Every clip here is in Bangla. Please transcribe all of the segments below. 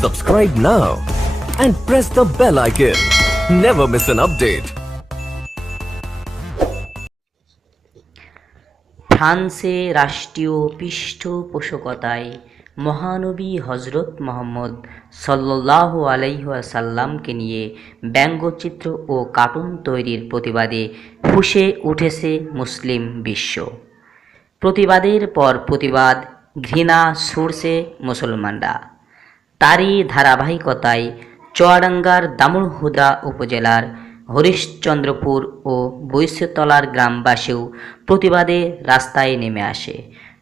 Subscribe now and press the bell icon. Never miss an update. ফ্রান্সে রাষ্ট্রীয় পৃষ্ঠপোষকতায় মহানবী হজরত মুহাম্মদ সাল্লাল্লাহু আলাইহি ওয়াসাল্লামকে নিয়ে ব্যঙ্গচিত্র ও কার্টুন তৈরির প্রতিবাদে ফুঁসে উঠেছে মুসলিম বিশ্ব। প্রতিবাদের পর প্রতিবাদ, ঘৃণা ছুড়ছে মুসলমানরা। তারই ধারাবাহিকতায় চুয়াডাঙ্গার দামুড়হুদা উপজেলার হরিশ্চন্দ্রপুর ও বৈশ্যতলার গ্রামবাসীও প্রতিবাদে রাস্তায় নেমে আসে।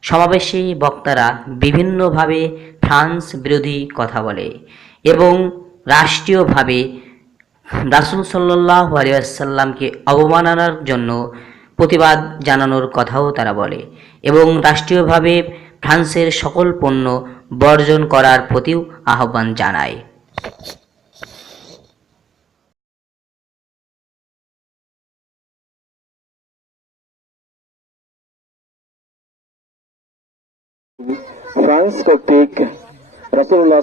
সমাবেশে বক্তারা বিভিন্নভাবে ফ্রান্স বিরোধী কথা বলে এবং রাষ্ট্রীয়ভাবে রাসূল সাল্লাল্লাহু আলাইহি ওয়াসাল্লামকে অবমাননার জন্য প্রতিবাদ জানানোর কথাও তারা বলে এবং রাষ্ট্রীয়ভাবে ফ্রান্সের সকল পণ্য বর্জন করার প্রতিও আহ্বান জানায়। ফ্রান্স কর্তৃক রাসূলুল্লাহ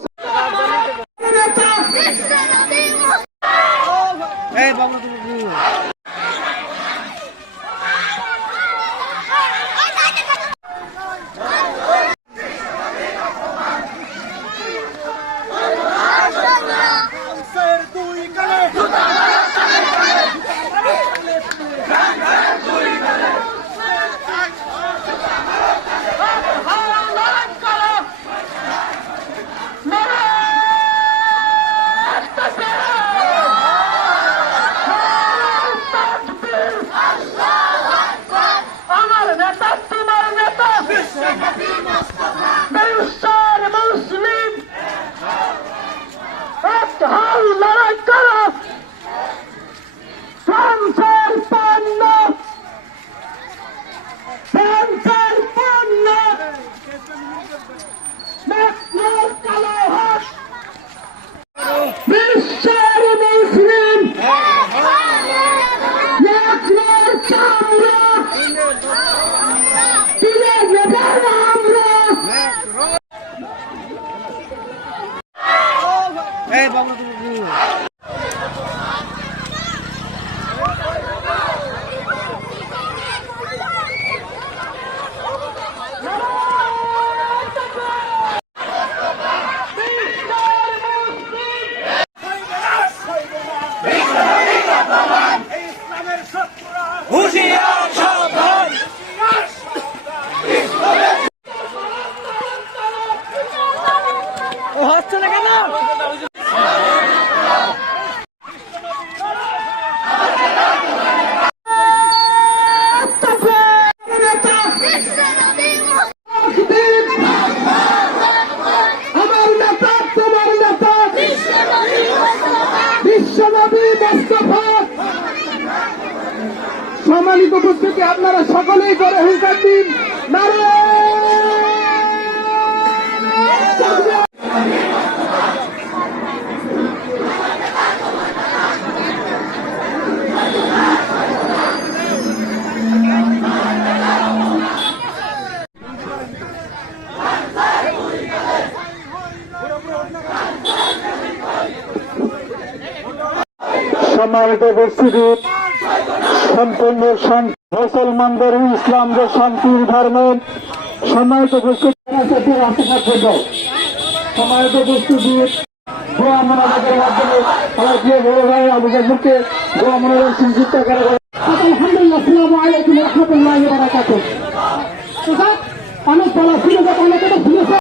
সম্মানিত উপস্থিতি, আপনারা সকলেই করে হুঙ্কার দিন, নারে সম্মানিত উপস্থিতি, সম্পূর্ণ মুসলমানদের ইসলামদের শান্তির ধর্মের সম্মানিত উপস্থিতি, সম্মানিত উপস্থিতি দোয়া মোনাজাতের মাধ্যমে আমার প্রিয় বড় ভাই আমাদের মুখে দোয়া মোনাজাত সংযুক্ত করা হয়। আলহামদুলিল্লাহ, আসসালামু আলাইকুম ওয়া রাহমাতুল্লাহি ওয়া বারাকাতুহু। অনেক বলা ছিল,